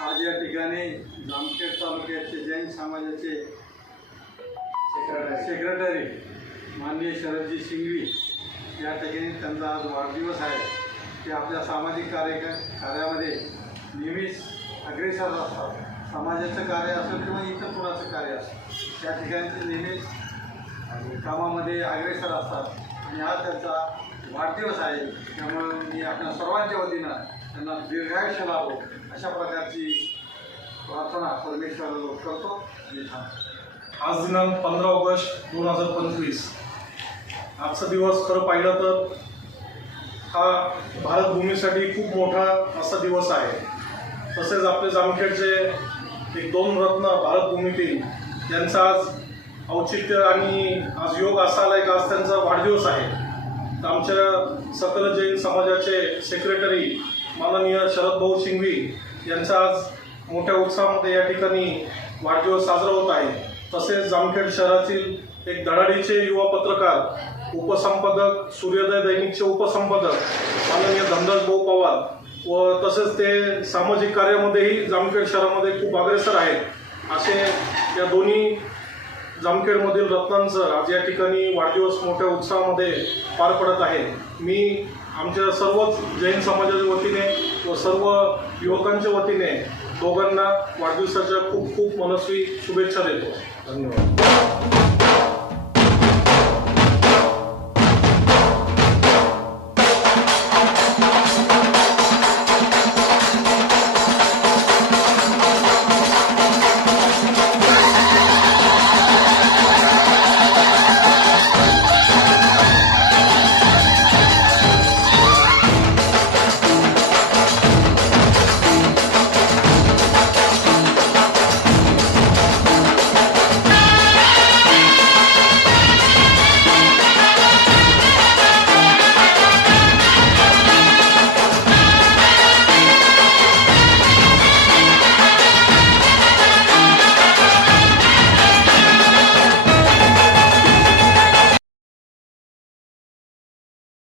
आज या ठिकाणी जामखेड तालुक्याचे जैन समाजाचे सेक्रेटरी माननीय शरदजी सिंघवी या ठिकाणी त्यांचा आज वाढदिवस आहे। ते आपल्या सामाजिक कार्यामध्ये नेहमीच अग्रेसर असतात। समाजाचं कार्य असेल किंवा इतर कुणाचं कार्य असेल त्या ठिकाणी ते नेहमीच कामामध्ये अग्रेसर असतात आणि आज त्यांचा वाढदिवस आहे। त्यामुळे मी आपल्या सर्वांच्या वतीनं त्यांना दीर्घायुष्य लाभो अशा प्रकारची प्रार्थना परमेश्वराला करतो। आज दिनांक 15 ऑगस्ट 2025 आजचा दिवस खरं पाहिलं तर हा भारतभूमीसाठी खूप मोठा असा दिवस आहे। तसेच आपले जामखेडचे एक 2 रत्न भारतभूमीतील यांचा आज औचित्य आणि आज योग असा आलाय की आज त्यांचा वाढदिवस आहे। तर आमच्या सकल जैन समाजाचे सेक्रेटरी माननीय शरदभाऊ सिंघवी यांचा आज मोठ्या उत्साहामध्ये या ठिकाणी वाढदिवस साजरा होत आहे। तसेच जामखेड शहरातील एक धडाडीचे युवा पत्रकार उपसंपादक सूर्योदय दैनिकचे उपसंपादक माननीय धनराज भाऊ पवार व तसेच ते सामाजिक कार्यामध्येही जामखेड शहरामध्ये खूप अग्रेसर आहेत। असे या दोन्ही जामखेडमधील रत्नांचं आज या ठिकाणी वाढदिवस मोठ्या उत्साहामध्ये पार पडत आहे। मी आमच्या सर्वच जैन समाजाच्या वतीने व सर्व युवकांच्या वतीने दोघांना वाढदिवसाच्या खूप खूप मनस्वी शुभेच्छा देतो। धन्यवाद।